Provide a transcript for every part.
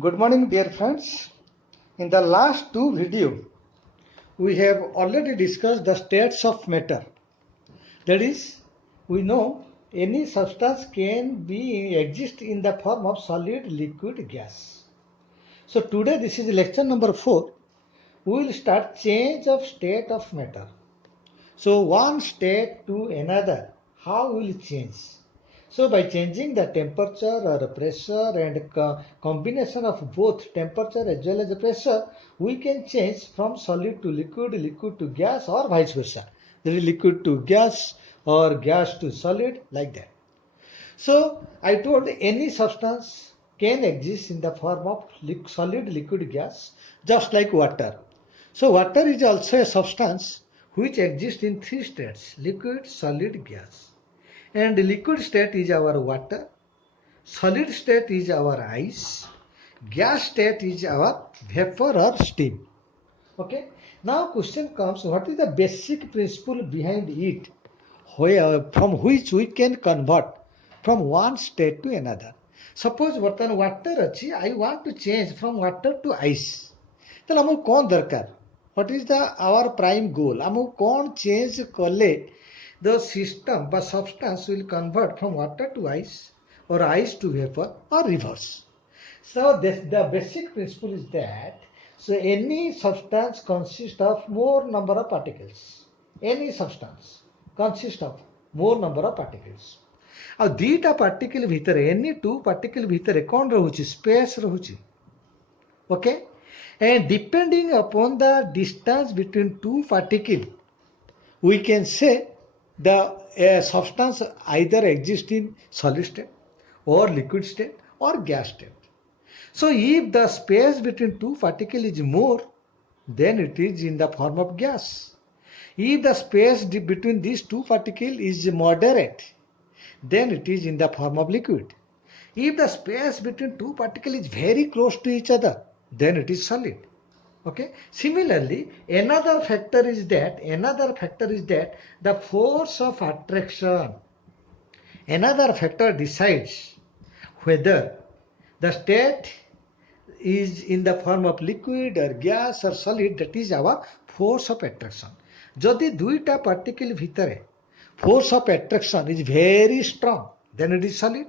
Good morning, dear friends. In the last two videos, we have already discussed the states of matter. That is, we know any substance can be exist in the form of solid, liquid, gas. So today, this is lecture number 4. We will start change of state of matter. So one state to another, how will it change? So by changing the temperature or pressure and combination of both temperature as well as pressure, we can change from solid to liquid, liquid to gas, or vice versa. There is liquid to gas or gas to solid, like that. So I told any substance can exist in the form of solid, liquid, gas, just like water. So water is also a substance which exists in three states: liquid, solid, gas. And the liquid state is our water, solid state is our ice, gas state is our vapor or steam. Okay. Now question comes, what is the basic principle behind it, from which we can convert from one state to another? Suppose ବର୍ତ୍ତମାନ water ଅଛି, I want to change from water to ice. ତାହେଲେ ଆମକୁ କ'ଣ ଦରକାର? What is our prime goal? ଆମକୁ କ'ଣ change କଲେ the system বা substance will convert from water to ice or ice to vapor or reverse. So the basic principle is that any substance consists of more number of particles. Any substance consists of more number of particles. ଆଉ ଦୁଇଟା particle ଭିତରେ any two particle ଭିତରେ କ'ଣ ରହୁଛି? Space ରହୁଛି. Okay? And depending upon the distance between two particles, we can say the substance either exists in solid state or liquid state or gas state. So if the space between two particles is more, then it is in the form of gas. If the space between these two particles is moderate, then it is in the form of liquid. If the space between two particles is very close to each other, then it is solid. Okay. Similarly, another factor is that the force of attraction. Another factor decides whether the state is in the form of liquid or gas or solid. That is our force of attraction. Jodi duita particle bhitare force of attraction is very strong, then it is solid.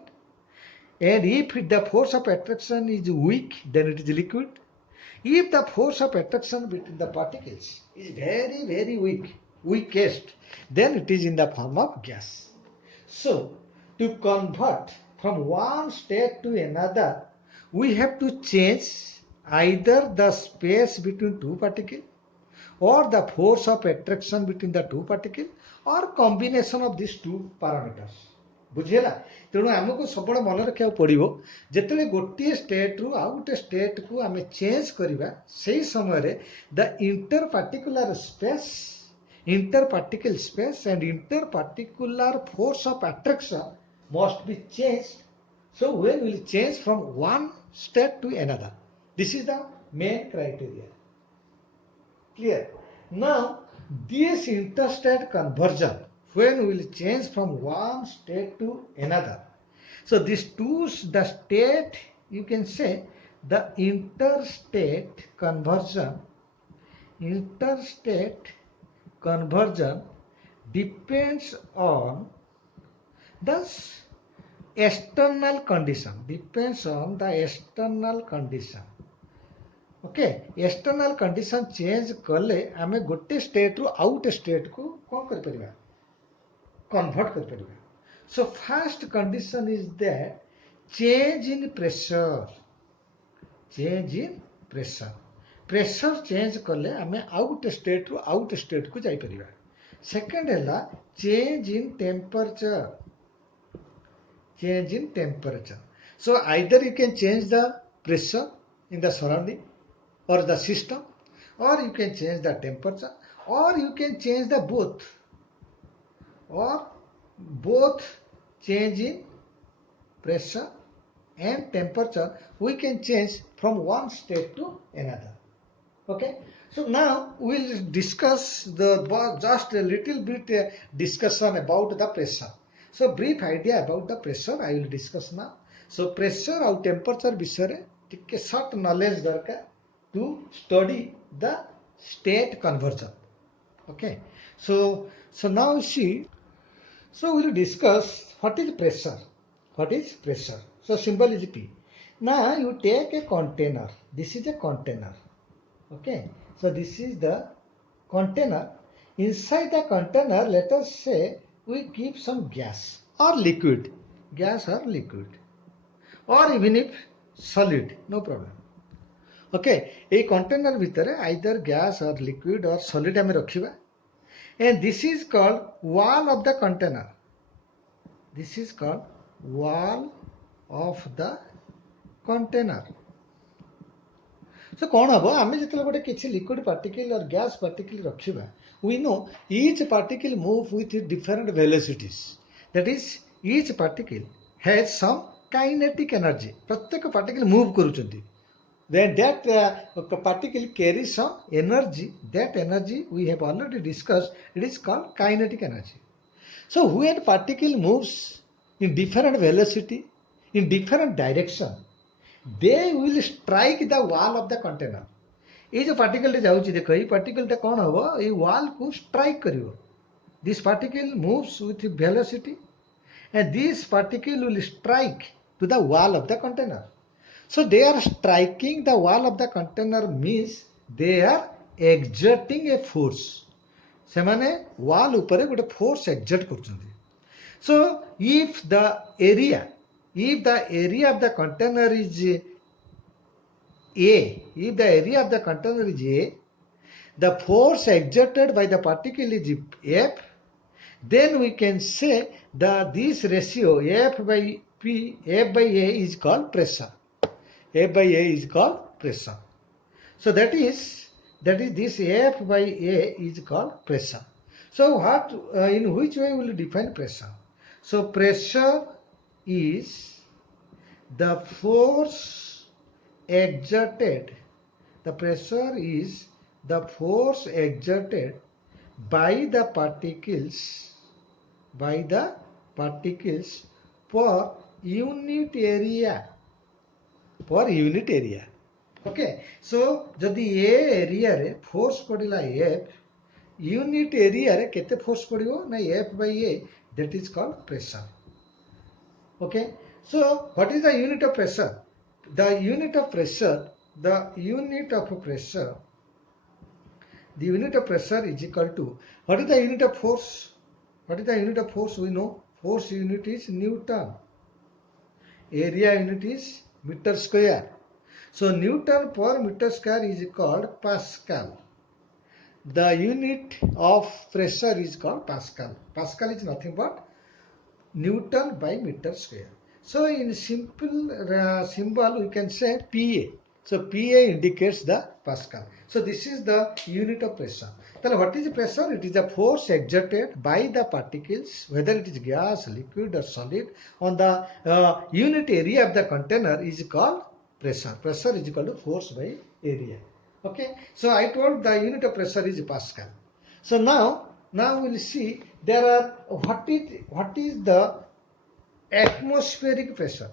And if the force of attraction is weak, then it is liquid. If the force of attraction between the particles is very, very weakest, then it is in the form of gas. So, to convert from one state to another, we have to change either the space between two particles or the force of attraction between the two particles or combination of these two parameters. ବୁଝିହେଲା? ତେଣୁ ଆମକୁ ସବୁବେଳେ ମନେ ରଖିବାକୁ ପଡ଼ିବ, ଯେତେବେଳେ ଗୋଟିଏ ଷ୍ଟେଟ୍ରୁ ଆଉ ଗୋଟେ ଷ୍ଟେଟ୍କୁ ଆମେ ଚେଞ୍ଜ କରିବା, ସେହି ସମୟରେ ଦ ଇଣ୍ଟରପାର୍ଟିକୁଲାର space, interparticle space and interparticular force of attraction must be changed. So when we will change from one state to another, this is the main criteria. Clear? Now this interstate conversion, when we will change from one state to another, so these two, the state, you can say the interstate conversion depends on the external condition. Okay, external condition change कले आमे गोटे state रु out state को कौन कर परिबा, convert कर परिबा. So first condition is that change in pressure. Pressure change कले आमे आउट स्टेट रु आउट स्टेट को जाई परिबा. Second है change in temperature. So either you can change the pressure in the surrounding or the system, or you can change the temperature, or you can change the both change in pressure and temperature. We can change from one state to another. Okay. So now we will discuss just a little bit discussion about the pressure. So brief idea about the pressure I will discuss now. So pressure और temperature विषय टिके short knowledge दरकार to study the state conversion. Okay, so now see, so we'll discuss what is pressure. What is pressure? So symbol is P. Now you take a container. This is a container. Okay, so this is the container. Inside the container, let us say we keep some gas or liquid, gas or liquid, or even if solid, no problem. Okay, a container भितर either gas or liquid or solid आमे रखिबा, and this is called wall of the container. This is called wall of the container. So कौन हबो आमे जेतले गोटे किछि liquid particle or gas particle रखिबा, we know each particle move with different velocities. That is, each particle has some kinetic energy. प्रत्येक particle move करूचंती. Then that particle carries some energy. That energy we have already discussed. It is called kinetic energy. So when particle moves in different velocity, in different direction, they will strike the wall of the container. ये जो particle जाऊँची देखो, ये particle टा कौन होगा? ये wall को strike करियो. This particle moves with velocity, and this particle will strike to the wall of the container. So they are striking the wall of the container means they are exerting a force. ସେମାନେ wall ଉପରେ ଗୋଟେ force exert କରୁଛନ୍ତି. So if the area of the container is A, if the area of the container is A, the force exerted by the particle is F, then we can say that this ratio F by A is called pressure. F by A is called pressure. So that is this F by A is called pressure. So what in which way will you define pressure? So pressure is the force exerted. The pressure is the force exerted by the particles per unit area. Per unit area. Okay, so जदि ए area रे force पड़िला F, unit area रे केते force पड़ियो ना F by A, that is called pressure. Okay, so what is the unit of pressure? The unit of pressure is equal to, what is the unit of force? What is the unit of force? We know force unit is Newton. Area unit is meter square. So Newton per meter square is called Pascal. The unit of pressure is called Pascal. Pascal is nothing but Newton by meter square. So in simple symbol we can say PA. So PA indicates the Pascal. So this is the unit of pressure. Then what is pressure? It is a force exerted by the particles, whether it is gas, liquid or solid, on the unit area of the container is called pressure. Pressure is equal to force by area. Okay. So I told the unit of pressure is Pascal. So now we will see there are what is the atmospheric pressure.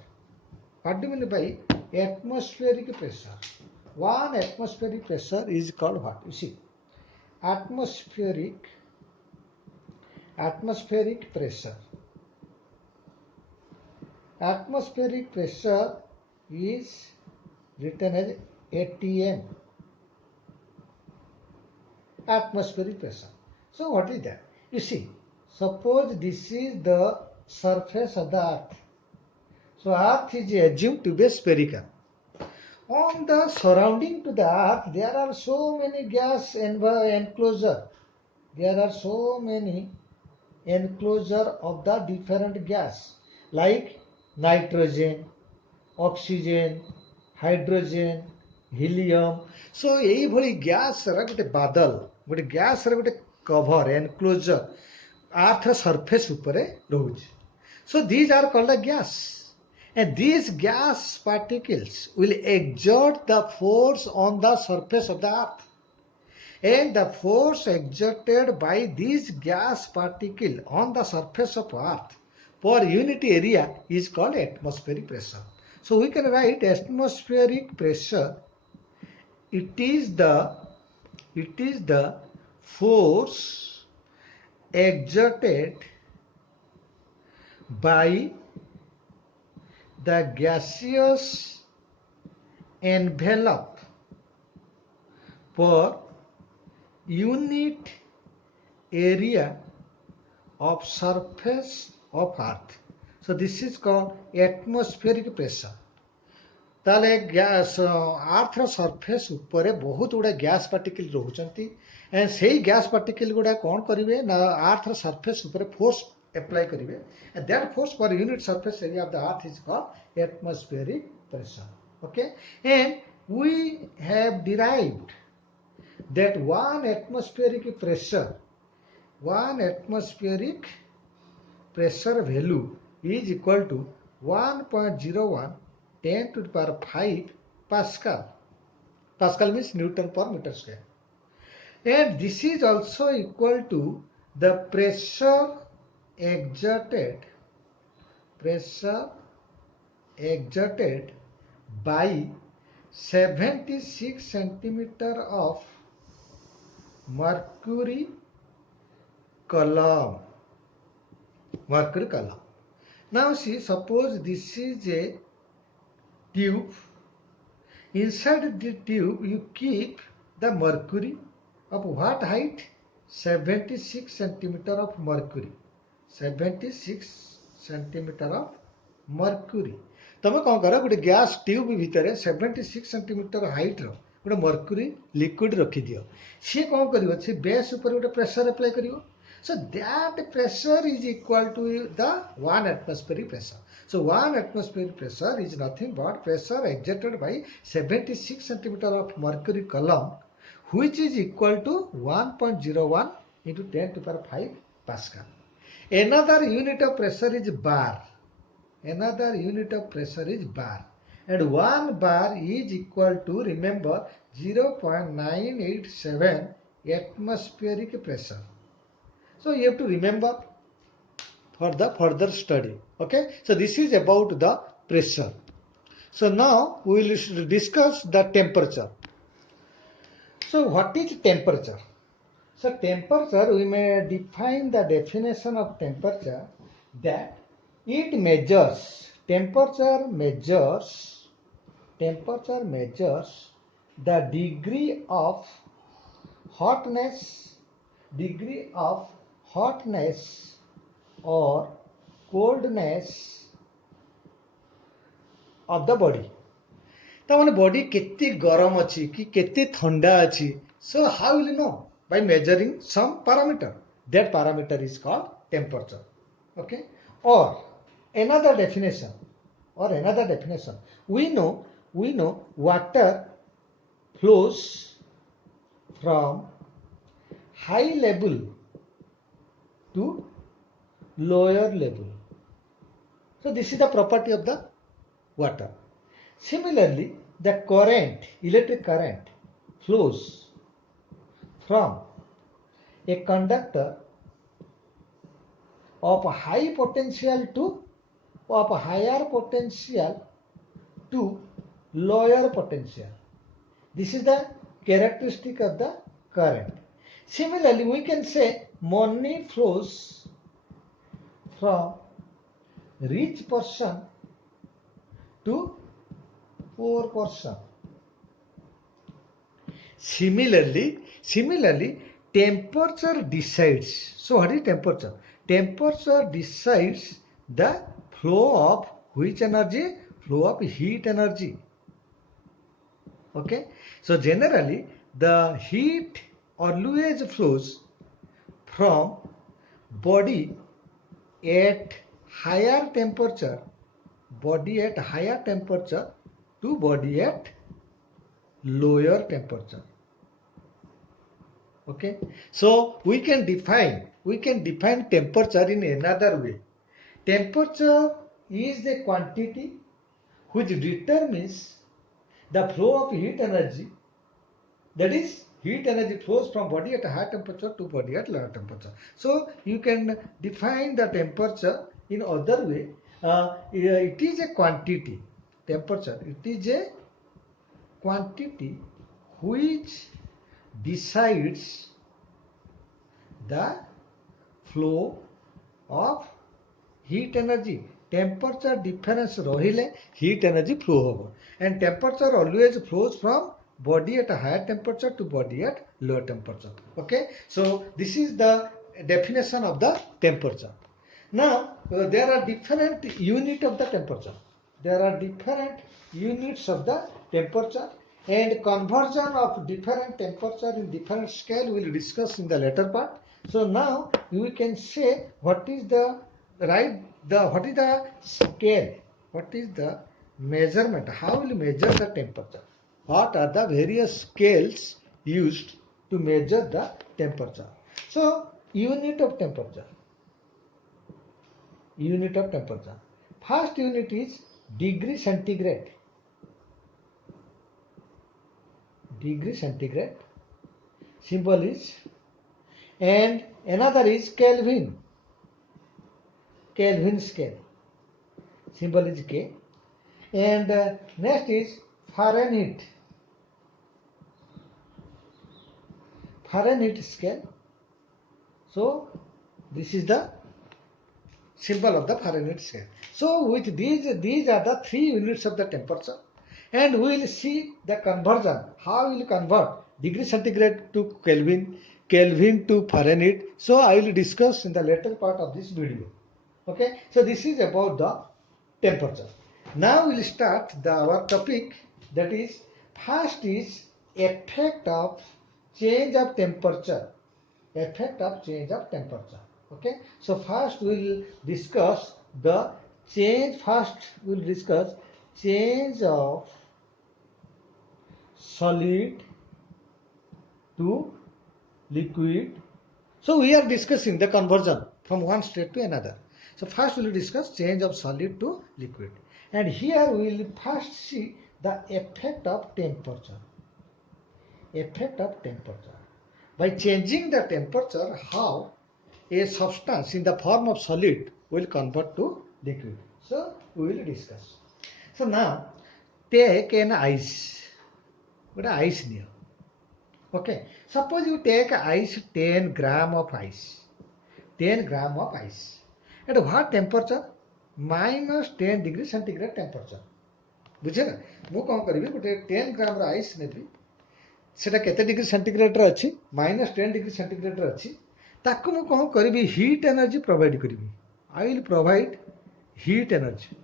What do you mean by atmospheric pressure? One atmospheric pressure is called what? You see, atmospheric pressure. Atmospheric pressure is written as ATM. Atmospheric pressure. So what is that? You see, suppose this is the surface of the earth. So earth is assumed to be spherical. On the surrounding to the earth, there are so many gas enclosure. There are so many enclosure of the different gas like nitrogen, oxygen, hydrogen, helium. So यही भली gas रा गोटे बादल, गोटे gas रा गोटे cover enclosure earth surface उपरे रहुଛି. So these are called a gas. And these gas particles will exert the force on the surface of the earth. And the force exerted by these gas particles on the surface of earth per unit area is called atmospheric pressure. So we can write atmospheric pressure. It is the force exerted by the gaseous envelope per unit area of surface of earth. So this is called atmospheric pressure. ताले gas earth रो surface ऊपर बहुत गुड़ा gas particle रोचंती and सेही gas particle गुड़ा कौन करिवे ना अर्थ रो सरफेस ऊपर फोर्स अप्लाई करिवे and that force per unit surface area of the earth is called atmospheric pressure okay and we have derived that one atmospheric pressure value is equal to 1.01 10 to the power 5 Pascal. Pascal means Newton per meter square. And this is also equal to the pressure exerted by 76 centimeter of mercury column. Now see, suppose this is a tube. Inside the tube you keep the mercury of what height? 76 centimeter of mercury. 76 centimeter of mercury. तुम कौन कर गोटे gas tube भितर 76 centimetre height रो गोटे mercury liquid रखी दियो सी कौन करिवो से बेस ऊपर गोटे प्रेशर अप्लाई करिवो so that pressure is equal to the 1 atmospheric pressure. So 1 atmospheric pressure is nothing but pressure exerted by 76 centimeter of mercury column which is equal to 1.01 into 10 to the power 5 Pascal. Another unit of pressure is bar. And 1 bar is equal to, remember, 0.987 atmospheric pressure. So you have to remember for the further study. Okay. So this is about the pressure. So now we will discuss the temperature. So what is temperature? So temperature, we may define the definition of temperature that it measures, temperature measures the degree of hotness or coldness of the body. तामाने body केते गरम अछि कि केते ठंडा अछि. So how will you know? By measuring some parameter. That parameter is called temperature. Okay. Or another definition. We know water flows from high level to lower level. So this is the property of the water. Similarly, the electric current flows from a conductor of higher potential to lower potential. This is the characteristic of the current. Similarly, we can say money flows from rich person to poor person. Similarly, temperature decides. So what is temperature? Temperature decides the flow of which energy? Flow of heat energy. Okay. So generally the heat always flows from body at higher temperature to body at lower temperature. Okay. So we can define temperature in another way. Temperature is the quantity which determines the flow of heat energy. That is, heat energy flows from body at a high temperature to body at lower temperature. So you can define the temperature in other way. It is a quantity. temperature, it is a quantity which decides the flow of heat energy. Temperature difference रहिले heat energy flow होगा, and temperature always flows from body at a higher temperature to body at lower temperature. Okay, so this is the definition of the temperature. Now there are different unit of the temperature. There are different units of the temperature, and conversion of different temperature in different scale we will discuss in the later part. So now we can say what is the what is the scale, what is the measurement, how will measure the temperature, what are the various scales used to measure the temperature. So unit of temperature. Unit of temperature. First unit is degree centigrade. Degree centigrade. Symbol is, and another is Kelvin. Kelvin scale. Symbol is K. And next is Fahrenheit. Fahrenheit scale. So this is the symbol of the Fahrenheit scale. So with these are the 3 units of the temperature, and we will see the conversion, how we will convert degree centigrade to Kelvin, Kelvin to Fahrenheit. So I will discuss in the later part of this video. Okay, so this is about the temperature. Now we will start our topic, that is first is effect of change of temperature. Effect of change of temperature. Okay, so first we will discuss the change. First we will discuss change of solid to liquid. So we are discussing the conversion from one state to another. So first we will discuss change of solid to liquid, and here we will first see the effect of temperature. Effect of temperature. By changing the temperature, how a substance in the form of solid will convert to liquid. So we will discuss. So now take an ice. What is ice near? Okay, suppose you take ice, 10 gram of ice. 10 gram of ice. At what temperature? Minus 10 degree centigrade temperature. बुझे ना, मु कौन करी गोटे 10 gram ice नेबी, सेटा केते degree centigrade रे अछि, -10 डिग्री सेंटीग्रेड रे अछि, ताकू मु कौन करी हीट एनर्जी प्रोवाइड करी. I will provide heat energy.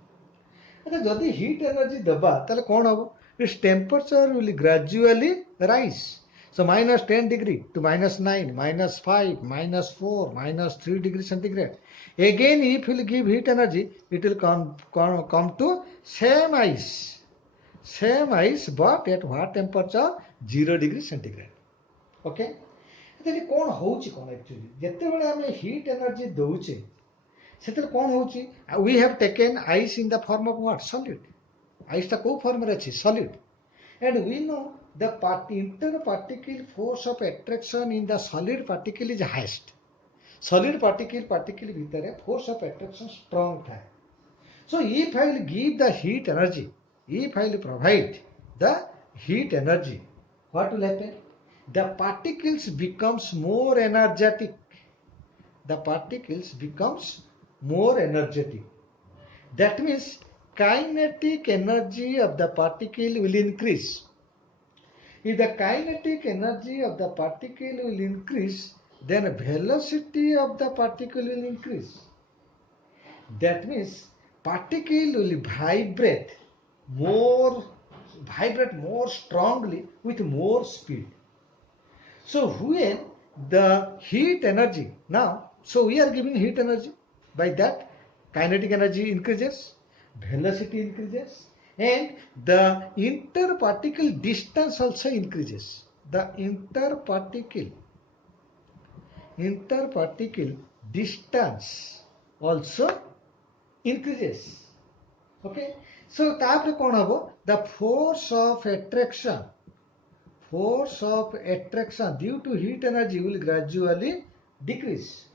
अच्छा, जदि हीट एनर्जी दबा ताले कौन हबो, its temperature will gradually rise. So -10 degree to -9, -5, -4, -3 degree centigrade. Again, if you will give heat energy, it will come to same ice, but at what temperature? 0 degree centigrade. Okay. then कौन होउची कौन actually जते बेले हमें heat energy दउचे सेते कौन होउची, we have taken ice in the form of what? Solid. Ice ता को फॉर्म रे अछि? Solid. And we know the interparticle force of attraction in the solid particle is highest. Solid particle भितर force of attraction strong था. So if I will give the heat energy, if I will provide the heat energy, what will happen? The particles becomes more energetic. The particles becomes more energetic. That means kinetic energy of the particle will increase. If the kinetic energy of the particle will increase, then velocity of the particle will increase. That means particle will vibrate more strongly with more speed. So when the heat energy, now, so we are giving heat energy, by that kinetic energy increases, velocity increases, and the interparticle distance also increases. The interparticle distance also increases. Okay, so तापर कौन हबो, the force of attraction due to heat energy will gradually decrease.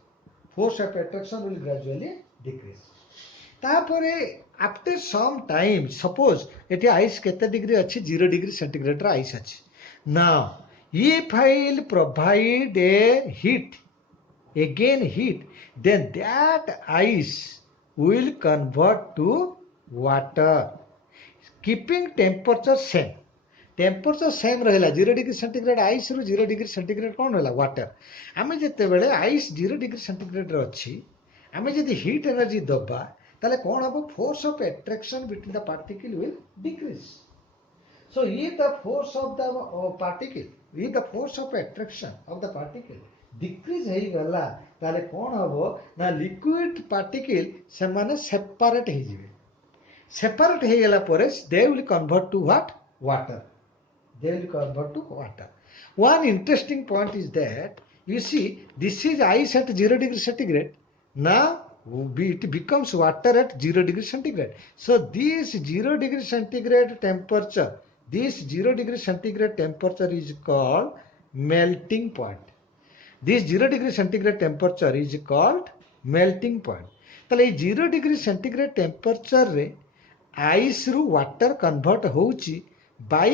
Force of attraction will gradually decrease. तापर after some time, suppose it ice kete degree achi 0 degree centigrade ice achi. Now if I will provide a heat, again heat, then that ice will convert to water, keeping temperature same. Temperature same रहा 0 degree centigrade ice रु 0 degree centigrade कौन रहा water. आम जिते बड़े ice 0 degree centigrade अच्छी आम जब हीट एनर्जी दबा ताले कौन हम force of attraction between the particle will decrease. So if the force of the particle, if the force of attraction of the particle decrease हो गला ताले कौन हबो ना लिक्विड पार्टिकल से माने सेपरेट हो जिवे. सेपरेट हो गला परे they will convert to what? Water. They will convert to water. One interesting point is that you see this is ice at 0 degree centigrade. Now it becomes water at 0 degree centigrade. So this 0 degree centigrade temperature, this 0 degree centigrade temperature is called melting point. This 0 degree centigrade temperature is called melting point. ताले 0 degree centigrade temperature रे ice रू water convert होउची by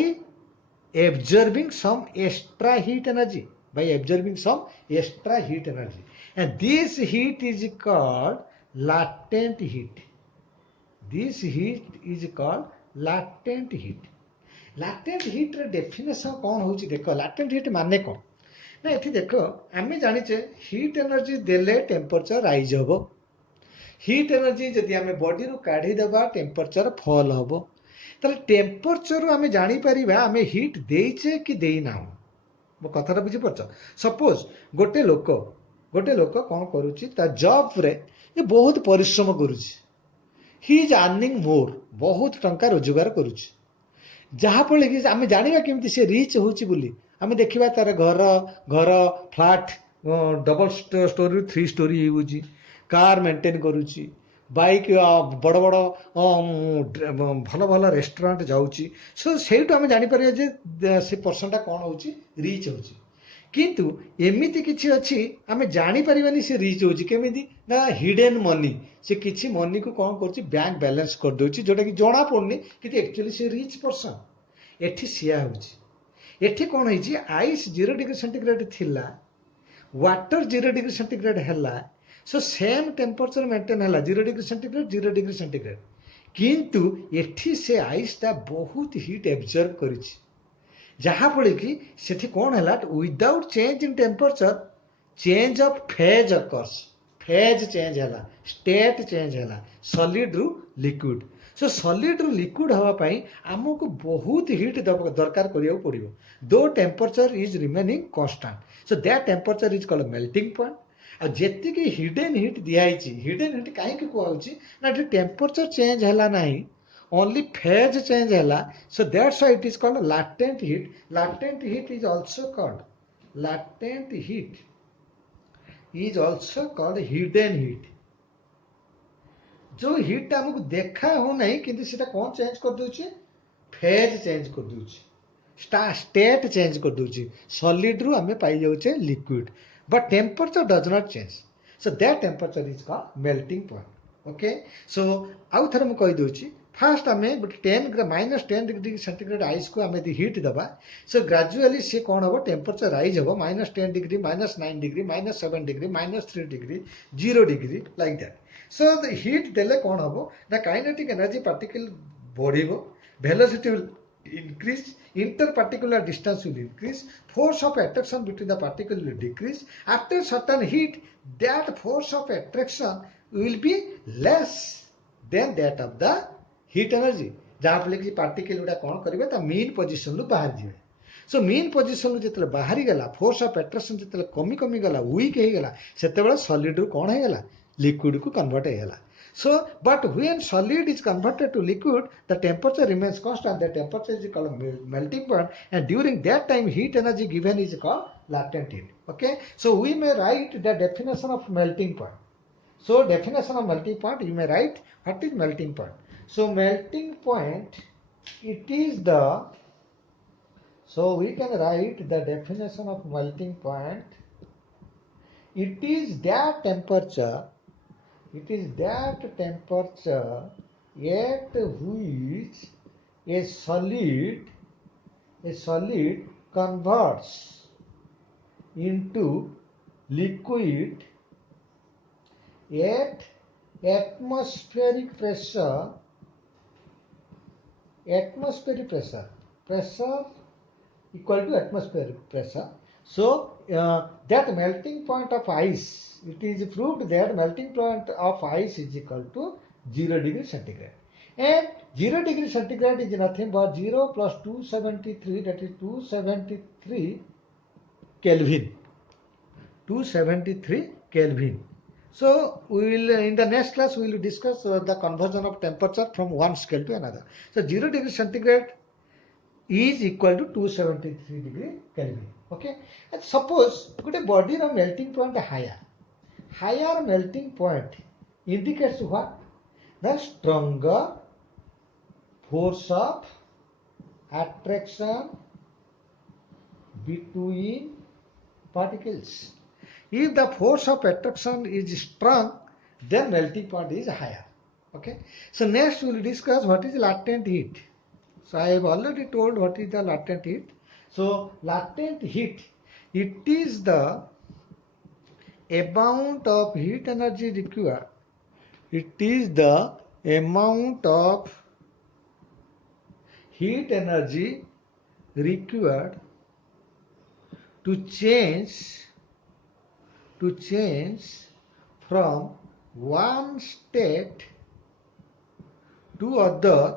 absorbing some extra heat energy, by absorbing some extra heat energy, and this heat is called latent heat. This heat is called latent heat. latent heat रे definition कौन होउची देखो. latent heat माने कौन ना एठी देखो आमे जानिचे heat energy देले temperature rise होबो. heat energy जदि आमे बॉडी रू काढी देबा temperature fall होबो. ताले टेम्परेचर आमे जानी परिबा आमे हीट देइचे कि देइ ना. मो कथाटा बुझी परछ. सपोज गोटे लोक कोन करूची ता जॉब रे ये बहुत परिश्रम करूची. ही इज अर्निंग मोर, बहुत टंका रोजगार करूची. जहा पळे कि आमे जानिबा केमति से रीच होची बोली आमे देखिबा तार घर फ्लैट डबल स्टोरी 3 स्टोरी होउची, कार मेंटेन करूची, बाइक बड़ बड़ भल भल रेस्टोरेंट जाऊँगी. सो से आम जापर जे से पर्सनटा कौन हो रिच हो. किंतु एमती किसी अच्छी आम जापर से रिच हो ना हिडन मनी. से किसी मनी को कौन कर बैंक बैलेंस कर करदे जोटा कि जना पड़नी कि एक्चुअली से रिच पर्सन. एठी सिया होठी कौन है आइस 0 डिग्री सेंटीग्रेड थिला, वाटर 0 डिग्री सेंटीग्रेड है. सो सेम टेम्परेचर मेंटेन है 0 डिग्री सेंटीग्रेड 0 डिग्री सेंटीग्रेड. किंतु एठी से आइसटा बहुत हीट एब्जॉर्ब करिछि जहा पड़े कि सेठी कोन हला without change in temperature change of phase occurs. Phase change हला, स्टेट चेंज हला सॉलिड रु लिक्विड. सो सॉलिड रु लिक्विड हवा पई हमको बहुत हीट दरकार करियो पड़ियो though temperature is remaining constant. So that temperature is called melting point. जी हिडन हिट दिखाई हिडन हिट कहीं कहूँ ना टेम्परेचर चेंज है ना ओनली फेज चेंज है. So that's why it is called latent heat. latent heat is also called latent heat is also called hidden heat. जो hit हमको देखा हो नहीं किंतु सेटा कौन चेंज कर दूची फेज चेंज कर दूची, स्टेट चेंज कर दूची. सॉलिड रु हमें पाई जाउचे liquid. But temperature does not change. So that temperature is called melting point. Okay. So आउ थरे मु कहि दोछि फर्स्ट आमे -10 डिग्री सेंटीग्रेड आइस को आमे हीट दबा. सो ग्रेजुअली से कोन हो टेम्परेचर राइज हो -10 degree -9 degree -7 degree -3 degree 0 degree like that. So the heat देले कोन हो ना काइनेटिक एनर्जी पार्टिकल बढ़िबो, velocity will increase, interparticular distance will increase, force of attraction between the particle will decrease. After certain heat, that force of attraction will be less than that of the heat energy. जहाँ फल कि particle गुड़ा कौन करेंगे main position रु बाहर जाए. So main position रु जिते बाहरी गला फोर्स ऑफ अट्रैक्शन जिते कमी कमी गला वीक हो गला से सॉलिड रु कौन हो गला लिक्विड को कन्वर्ट हो गला. So, but when solid is converted to liquid, the temperature remains constant. The temperature is called melting point, and during that time, heat energy given is called latent heat. Okay, so we may write the definition of melting point. So, definition of melting point, you may write what is melting point. So, melting point, it is the. So we can write the definition of melting point. It is that temperature. It is that temperature at which a solid converts into liquid at atmospheric pressure equal to atmospheric pressure. So that melting point of ice, it is proved that melting point of ice is equal to 0 degree centigrade. And 0 degree centigrade is nothing but 0 plus 273, that is 273 Kelvin. 273 Kelvin. So we will in the next class we will discuss the conversion of temperature from one scale to another. So 0 degree centigrade is equal to 273 degree Kelvin. Okay. And suppose a body of melting point higher melting point indicates what? The stronger force of attraction between particles. If the force of attraction is strong, then melting point is higher. Okay. So next we will discuss what is latent heat. So I have already told what is the latent heat. So latent heat, it is the amount of heat energy required. It is the amount of heat energy required to change from one state to other,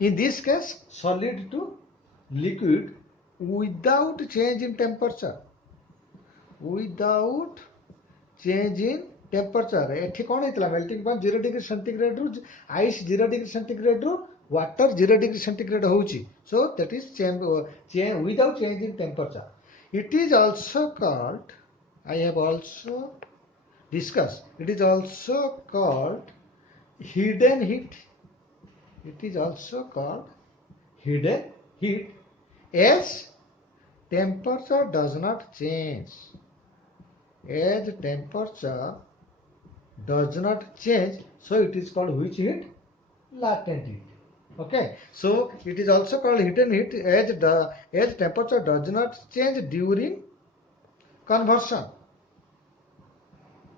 in this case solid to liquid, without change in temperature. Without change in temperature. एठी कौन होता melting point 0 degree centigrade रु ice 0 degree centigrade रु water 0 degree centigrade होउची. So that is change without change in temperature. It is also called, I have also discussed, it is also called hidden heat. It is also called hidden heat as temperature does not change. As temperature does not change, so it is called which heat? Latent heat. Okay, so it is also called hidden heat as temperature does not change during conversion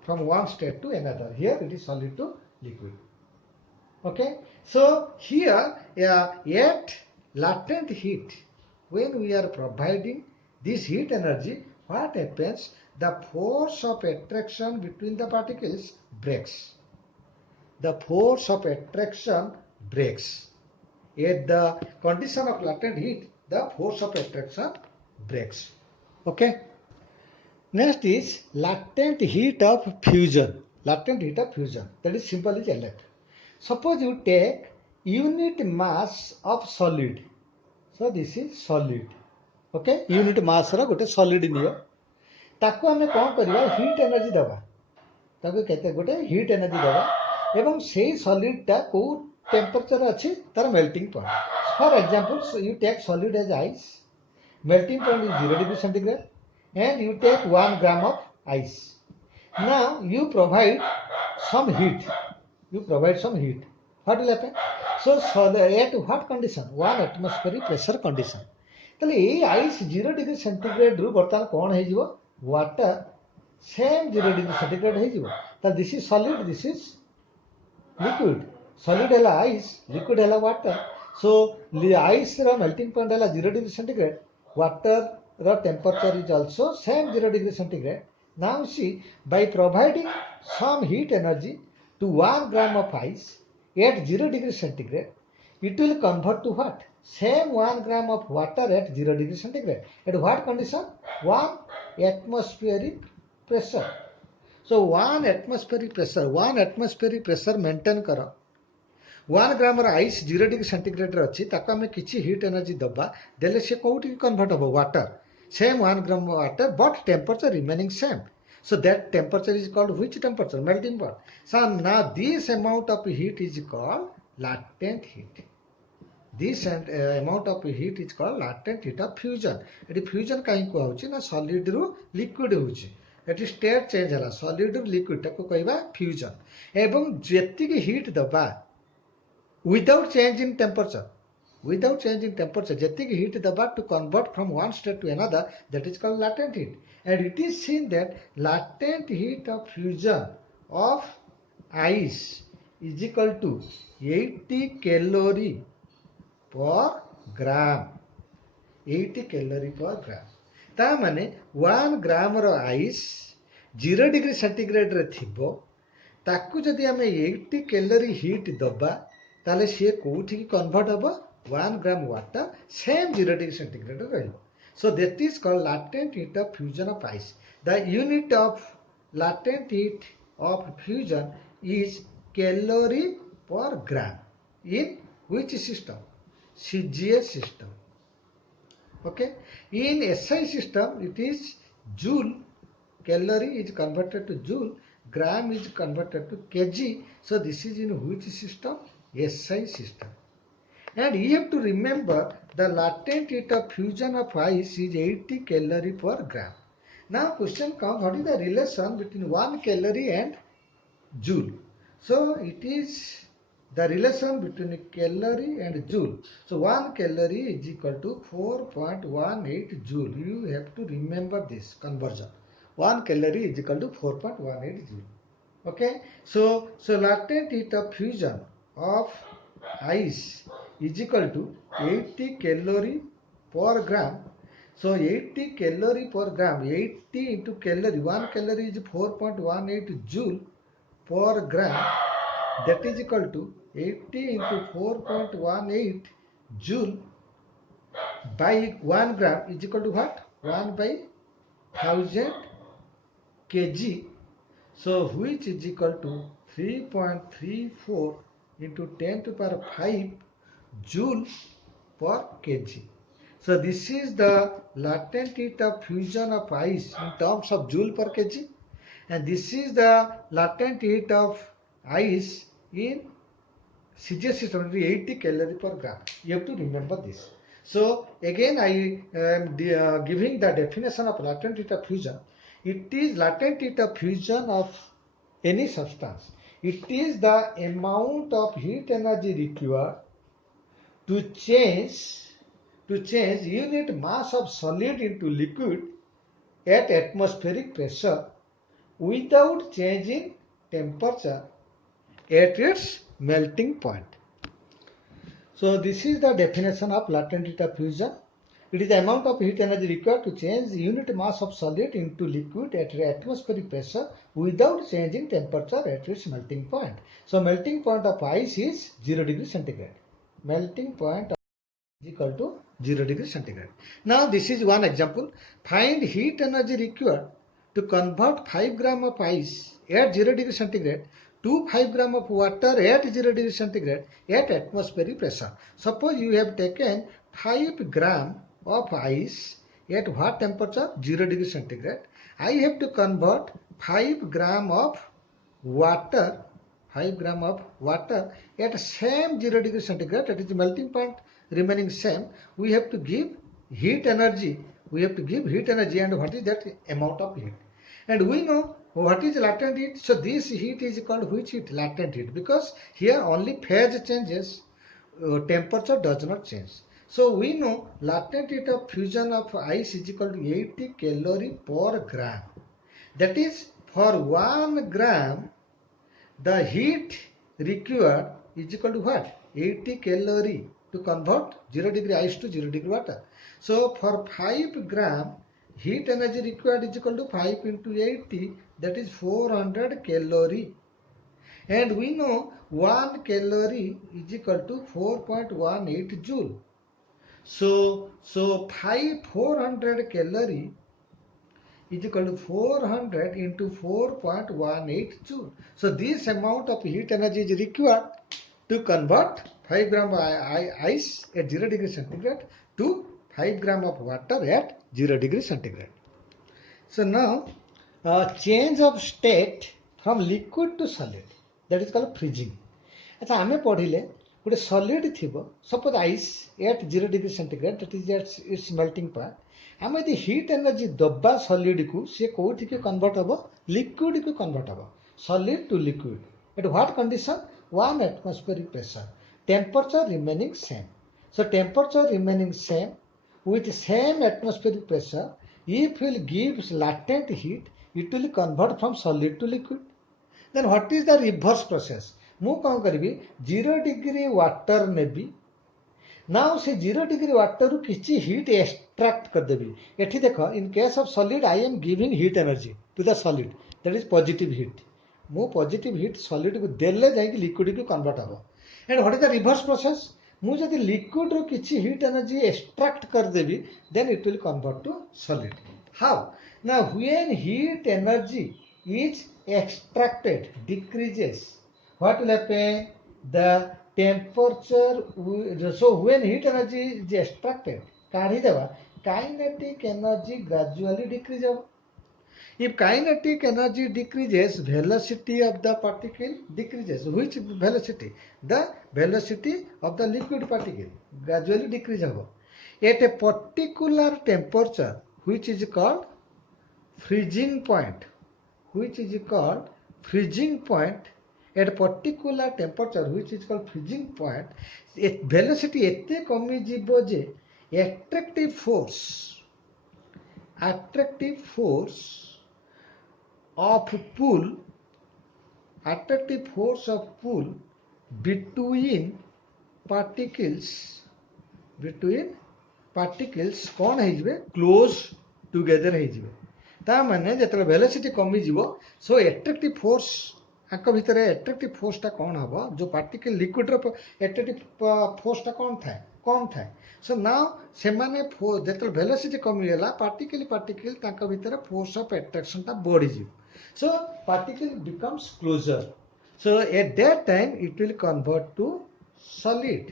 from one state to another. Here it is solid to liquid. Okay, so here at latent heat, when we are providing this heat energy, what happens? The force of attraction between the particles breaks. The force of attraction breaks. At the condition of latent heat, the force of attraction breaks. Okay. Next is latent heat of fusion. Latent heat of fusion. That is simple as LF. Suppose you take unit mass of solid. So this is solid. Okay. Unit mass रा गोटे solid neo. ताको हमें कौन करिया heat energy दबा ताको कहते गोटे हीट एनर्जी दबा एवं सेही सॉलिड टा को टेम्परेचर अछि तार melting point. For example you take solid as ice, melting point is 0 degree centigrade and you take 1 gram of ice. Now you provide some heat. What will happen? So at what condition? 1 atmospheric pressure condition. ताले ये ice 0 degree centigrade रु बर्तमान कौन है जीवो water same 0 degree centigrade है जीवो. ताले this is solid, this is liquid. Solid है आइस, लिक्विड है वाटर. सो आइस रा मेल्टिंग पॉइंट है 0 डिग्री सेंटीग्रेड, वाटर रा temperature is also same 0 degree centigrade. Now see, by providing some heat energy to 1 gram of ice at 0 degree centigrade, it will convert to what? Same 1 gram of water at 0 degree centigrade. At what condition? 1 atmospheric pressure. So 1 atmospheric pressure maintain करो. 1 gram of ice 0 degree centigrade अच्छी ताको हमें किछि heat energy दबा देले से कोउटी convert हो water. Same 1 gram of water, but temperature remaining same. So that temperature is called which temperature? Melting point. So now this amount of heat is called latent heat. This amount of heat is called latent heat of fusion. It fusion kahi ko hochi na solid ru liquid hochi. It is state change hala solid ru liquid ta ko kaiba fusion. Ebong jeti ki heat daba without change in temperature. Without change in temperature, jetik heat daba to convert from one state to another, that is called latent heat. And it is seen that latent heat of fusion of ice is equal to 80 calorie per gram. 80 calorie per gram. ता माने 1 ग्राम रो ice 0 degree centigrade रे थिबो ताकू जदि हमें 80 calorie heat दबा ताले से कोठी की कन्वर्ट हबो 1 gram water same 0 degree centigrade रहइबो. So that is called latent heat of fusion of ice. The unit of latent heat of fusion is calorie per gram. In which system? CGS system. Okay. In SI system, it is joule. Calorie is converted to joule. Gram is converted to kg. So this is in which system? SI system. And you have to remember the latent heat of fusion of ice is 80 calorie per gram. Now question comes, what is the relation between 1 calorie and joule? So it is the relation between calorie and joule. So 1 calorie is equal to 4.18 joule. You have to remember this conversion. 1 calorie is equal to 4.18 joule. Okay. So latent heat of fusion of ice is equal to 80 calorie per gram. So 80 calorie per gram, 80 into calorie, 1 calorie is 4.18 joule per gram. That is equal to 80 into 4.18 joule by 1 gram is equal to what? 1 by 1000 kg. So which is equal to 3.34 into 10 to the power 5 joule per kg. So this is the latent heat of fusion of ice in terms of joule per kg, and this is the latent heat of ice in CGS system, 80 calorie per gram. You have to remember this. So again I am giving the definition of latent heat of fusion. It is latent heat of fusion of any substance. It is the amount of heat energy required to change unit mass of solid into liquid at atmospheric pressure without changing temperature at its melting point. So this is the definition of latent heat of fusion. It is the amount of heat energy required to change the unit mass of solid into liquid at atmospheric pressure without changing temperature at its melting point. So melting point of ice is 0 degree centigrade. Melting point is equal to 0 degree centigrade. Now this is one example. Find heat energy required to convert 5 gram of ice at 0 degree centigrade to 5 gram of water at 0 degree centigrade at atmospheric pressure. Suppose you have taken 5 gram of ice at what temperature? 0 degree centigrade. I have to convert 5 gram of water, 5 gram of water at same 0 degree centigrade, that is the melting point remaining same. We have to give heat energy. We have to give heat energy, and what is that amount of heat? And we know what is latent heat. So this heat is called which heat? Latent heat, because here only phase changes, temperature does not change. So we know latent heat of fusion of ice is equal to 80 calorie per gram. That is, for 1 gram the heat required is equal to what? 80 calorie to convert 0 degree ice to 0 degree water. So for 5 gram heat energy required is equal to 5 into 80, that is 400 calorie. And we know 1 calorie is equal to 4.18 joule. So 400 calorie is equal to 400 into 4.18 joule. So this amount of heat energy is required to convert 5 gram of ice at 0 degree centigrade to 5 gram of water at 0 degree centigrade. So now change of state from liquid to solid, that is called freezing. अच्छा आमे पढ़िले गोटे solid थिबो, suppose ice at 0 degree centigrade, that is at its melting point. आम यदि heat energy दबा solid को, सी कोठी के कन्वर्ट हम? लिक्विड को कन्वर्ट हम, solid to liquid. At what condition? 1 atmospheric pressure. temperature remaining same. So temperature remaining same with same atmospheric pressure, if will gives latent heat, it will convert from solid to liquid. Then what is the reverse process? ମୁଁ କ'ଣ କରିବି 0 degree water ନେବି now से 0 degree water ରୁ କିଛି heat extract କରିଦେବି ଏଠି ଦେଖ in case of solid I am giving heat energy to the solid that is positive heat ମୁଁ positive heat solid କୁ ଦେଲେ ଯାଇକି liquid କୁ convert ହେବ and what is the reverse process ମୁଁ ଯଦି liquid ରୁ କିଛି heat energy extract କରିଦେବି then it will convert to solid. How? Now when heat energy is extracted decreases what will happen the temperature so when heat energy is extracted काढ़ीदेवा kinetic energy gradually decrease if kinetic energy decreases velocity of the particle decreases which velocity the velocity of the liquid particle gradually decrease at a particular temperature which is called freezing point which is called freezing point at a particular temperature which is called freezing point velocity ette kami jibo je attractive force of pull between particles कौन है close together ता माने जेतले velocity कमी जीवो सो attractive force आको भितर attractive force ता कौन हबो जो पार्टिकल लिक्विड रो एट्रैक्टिव फोर्स ता कौन थाए कम थाए सो नाउ से माने जेतले वेलोसिटी कमी गेला पार्टिकल ताको भितर फोर्स ऑफ अट्रैक्शन ता बढ़ी जीवो so particle becomes closer so at that time it will convert to solid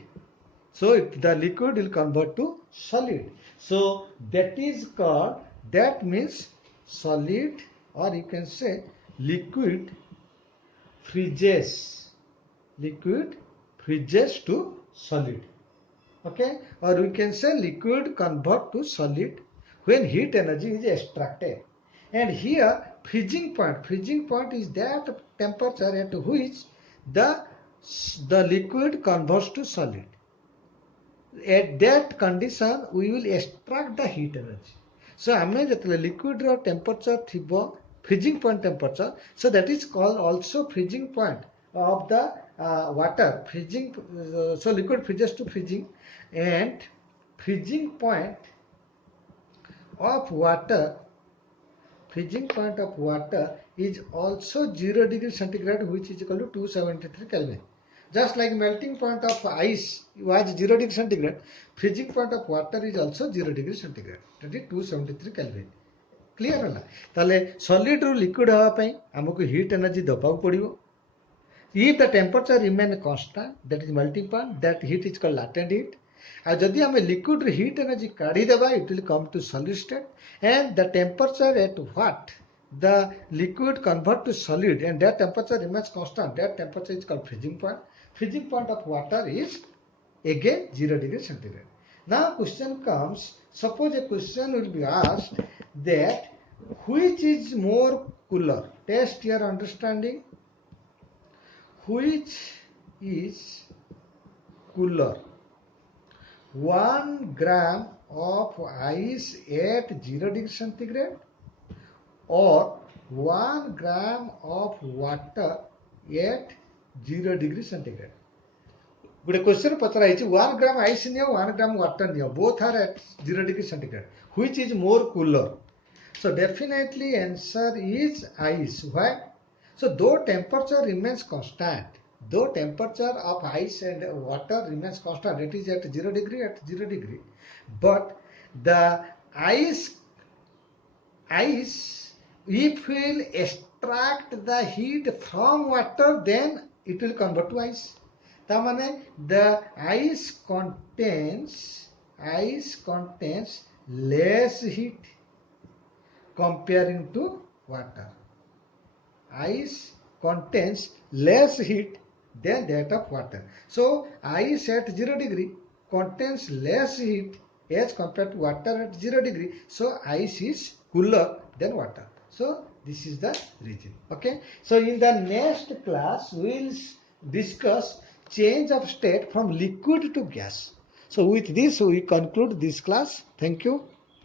so the liquid will convert to solid so that is called that means solid or you can say liquid freezes to solid okay or we can say liquid convert to solid when heat energy is extracted and here freezing point is that temperature at which the liquid converts to solid at that condition we will extract the heat energy so ame jetale liquid ro temperature thibo freezing point temperature so that is called also freezing point of the water freezing so liquid freezes to freezing and freezing point of water is also 0 degree centigrade which is equal to 273 Kelvin just like melting point of ice was 0 degree centigrade freezing point of water is also 0 degree centigrade that is 273 Kelvin clear hela tale solid ru liquid hava pai amuku heat energy daba padibo if the temperature remain constant that is melting point that heat is called latent heat and jodi ame liquid ru heat energy kadi deba it will come to solid state and the temperature at what the liquid convert to solid and that temperature remains constant that temperature is called freezing point of water is again 0 degree centigrade. Now question comes suppose a question will be asked that which is more cooler test your understanding which is cooler 1 gram of ice at 0 degree centigrade or 1 gram of water at 0 degree centigrade. Good question pachara is 1 gram ice niyo 1 gram water niyo both are at 0 degree centigrade which is more cooler so definitely answer is ice why so though temperature remains constant though temperature of ice and water remains constant it is at 0 degree but the ice if we will extract the heat from water then it will convert to ice tamane the ice contains less heat comparing to water ice contains less heat than that of water so ice at 0 degree contains less heat as compared to water at 0 degree so ice is cooler than water so this is the reason okay so in the next class we will discuss change of state from liquid to gas. So with this we conclude this class. Thank you.